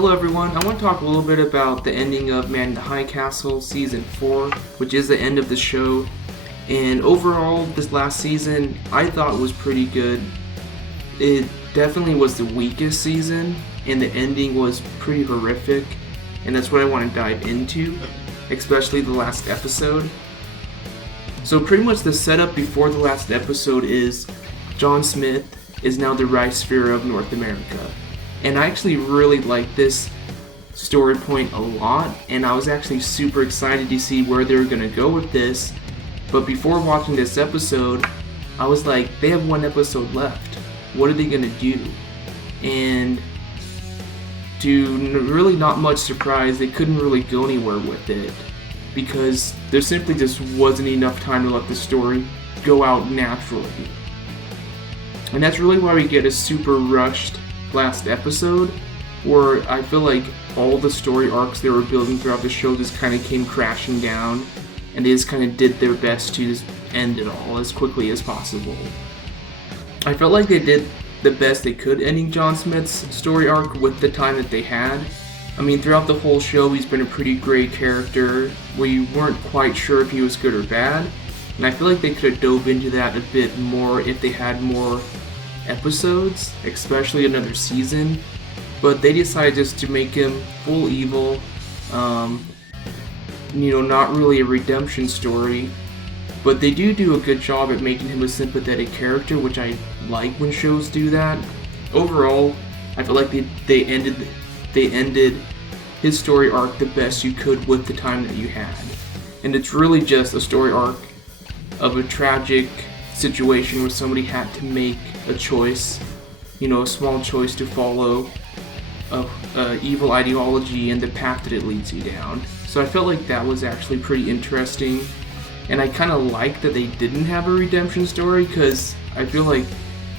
Hello everyone, I want to talk a little bit about the ending of Man in the High Castle Season 4, which is the end of the show. And overall, this last season, I thought was pretty good. It definitely was the weakest season, and the ending was pretty horrific. And that's what I want to dive into, especially the last episode. So pretty much the setup before the last episode is John Smith is now the Rice Sphere of North America. And I actually really like this story point a lot, and I was actually super excited to see where they were going to go with this. But before watching this episode, I was like, they have one episode left. What are they going to do? And to really not much surprise, they couldn't really go anywhere with it, because there simply just wasn't enough time to let the story go out naturally. And that's really why we get a super rushed last episode, where I feel like all the story arcs they were building throughout the show just kind of came crashing down, and they just kind of did their best to just end it all as quickly as possible. I felt like they did the best they could ending John Smith's story arc with the time that they had. I mean, throughout the whole show, he's been a pretty great character where you weren't quite sure if he was good or bad, and I feel like they could have dove into that a bit more if they had more episodes, especially another season, but they decided just to make him full evil, not really a redemption story, but they do a good job at making him a sympathetic character, which I like when shows do that. Overall, I feel like they ended his story arc the best you could with the time that you had, and it's really just a story arc of a tragic situation where somebody had to make a choice, a small choice to follow a evil ideology and the path that it leads you down. So I felt like that was actually pretty interesting, and I kind of like that they didn't have a redemption story, because I feel like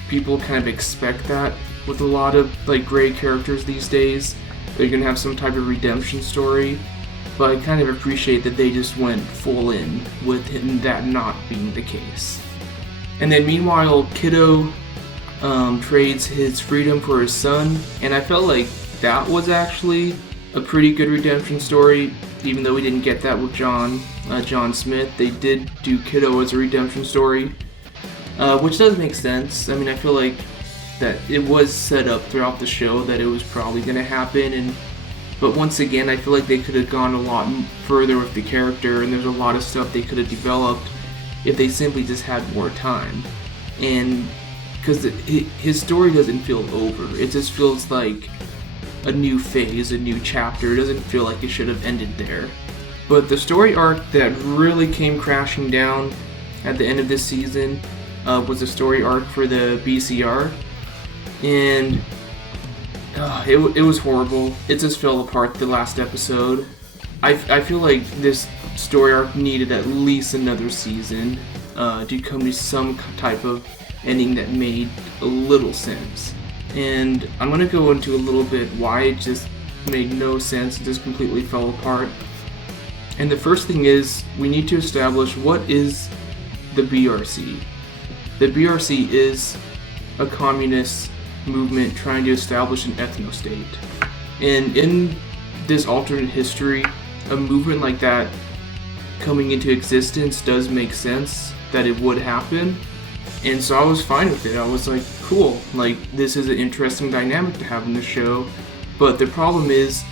people kind of expect that with a lot of gray characters these days. They're gonna have some type of redemption story, but I kind of appreciate that they just went full in with that not being the case. And then meanwhile, Kido trades his freedom for his son, and I felt like that was actually a pretty good redemption story, even though we didn't get that with John Smith. They did do Kido as a redemption story, which does make sense. I mean, I feel like that it was set up throughout the show that it was probably going to happen, but once again, I feel like they could have gone a lot further with the character, and there's a lot of stuff they could have developed if they simply just had more time. And because his story doesn't feel over, it just feels like a new phase, a new chapter. It doesn't feel like it should have ended there. But the story arc that really came crashing down at the end of this season was the story arc for the BCR, and it was horrible. It just fell apart the last episode. I feel like this story arc needed at least another season to come to some type of ending that made a little sense. And I'm going to go into a little bit why it just made no sense, it just completely fell apart. And the first thing is, we need to establish what is the BRC. The BRC is a communist movement trying to establish an ethno-state. And in this alternate history, a movement like that coming into existence does make sense that it would happen, and so I was fine with it. I was like, cool, this is an interesting dynamic to have in the show. But the problem is,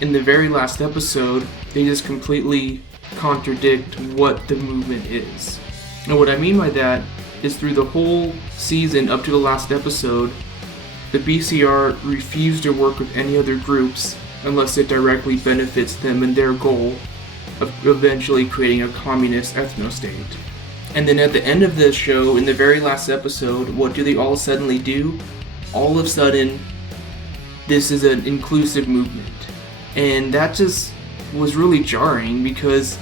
in the very last episode, they just completely contradict what the movement is. And what I mean by that is, through the whole season up to the last episode, the BCR refused to work with any other groups unless it directly benefits them in their goal of eventually creating a communist ethno-state. And then at the end of the show, in the very last episode, what do they all suddenly do? All of a sudden, this is an inclusive movement. And that just was really jarring, because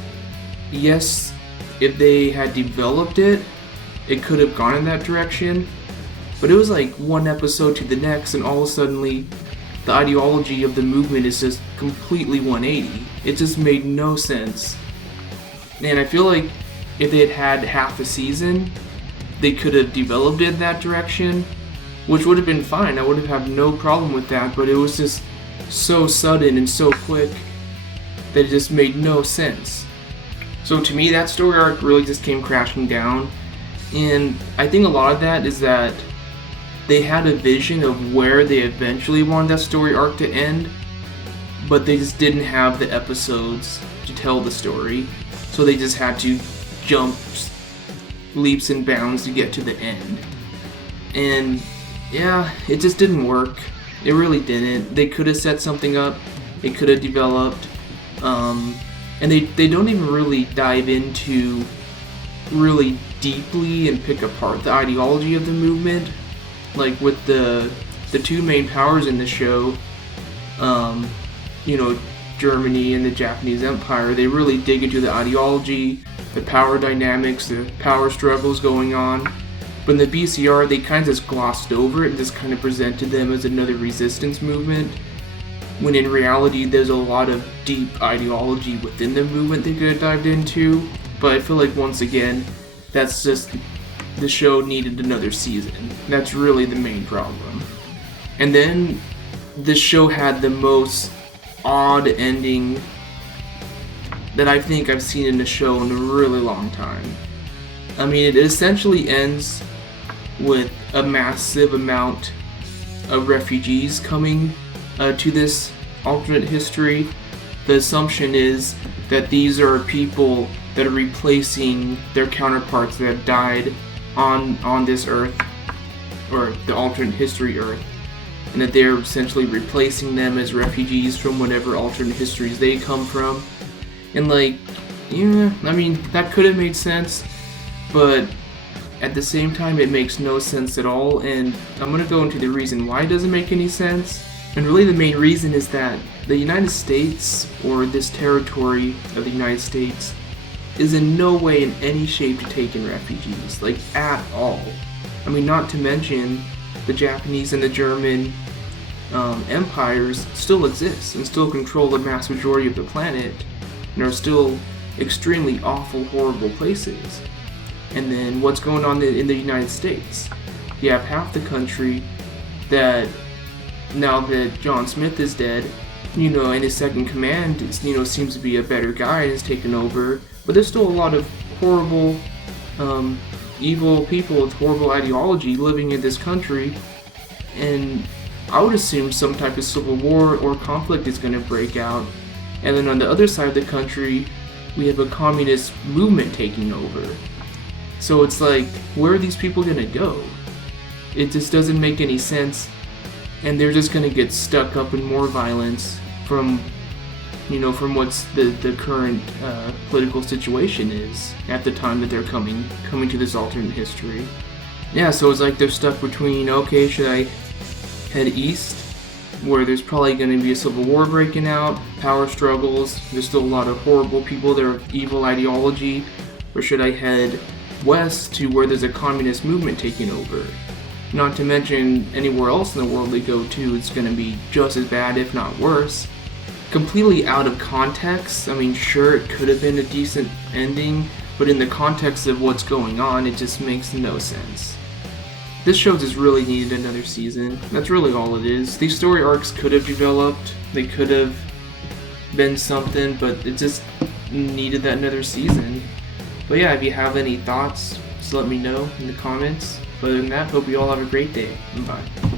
yes, if they had developed it, it could have gone in that direction, but it was like one episode to the next, and all of a sudden the ideology of the movement is just completely 180. It just made no sense. And I feel like if they had had half a season, they could have developed it in that direction, which would have been fine. I would have had no problem with that, but it was just so sudden and so quick that it just made no sense. So to me, that story arc really just came crashing down, and I think a lot of that is that they had a vision of where they eventually wanted that story arc to end, but they just didn't have the episodes to tell the story, so they just had to jump leaps and bounds to get to the end. And yeah, it just didn't work. It really didn't. They could have set something up, it could have developed, and they don't even really dive into really deeply and pick apart the ideology of the movement. Like with the two main powers in the show, Germany and the Japanese Empire, they really dig into the ideology, the power dynamics, the power struggles going on. But in the BCR, they kind of just glossed over it and just kind of presented them as another resistance movement, when in reality there's a lot of deep ideology within the movement they could have dived into. But I feel like once again, that's just, the show needed another season. That's really the main problem. And then the show had the most odd ending that I think I've seen in a show in a really long time. I mean, it essentially ends with a massive amount of refugees coming to this alternate history. The assumption is that these are people that are replacing their counterparts that have died on this Earth, or the alternate history Earth, and that they're essentially replacing them as refugees from whatever alternate histories they come from. And I mean, that could have made sense, but at the same time it makes no sense at all, and I'm going to go into the reason why it doesn't make any sense. And really the main reason is that the United States, or this territory of the United States, is in no way in any shape to take in refugees, at all. I mean, not to mention the Japanese and the German empires still exist and still control the vast majority of the planet and are still extremely awful, horrible places. And then what's going on in the United States? You have half the country that, now that John Smith is dead, and his second command seems to be a better guy and has taken over, but there's still a lot of horrible, evil people with horrible ideology living in this country, and I would assume some type of civil war or conflict is going to break out. And then on the other side of the country, we have a communist movement taking over. So it's like, where are these people going to go? It just doesn't make any sense, and they're just going to get stuck up in more violence from what's the current political situation is at the time that they're coming to this alternate history. Yeah, so it's like they're stuck between, okay, should I head east, where there's probably going to be a civil war breaking out, power struggles, there's still a lot of horrible people that are evil ideology, or should I head west to where there's a communist movement taking over? Not to mention anywhere else in the world they go to, it's going to be just as bad, if not worse. Completely out of context. I mean, sure, it could have been a decent ending, but in the context of what's going on, it just makes no sense. This show just really needed another season. That's really all it is. These story arcs could have developed, they could have been something, but it just needed that another season. But yeah, if you have any thoughts, just let me know in the comments. But other than that, hope you all have a great day. Bye.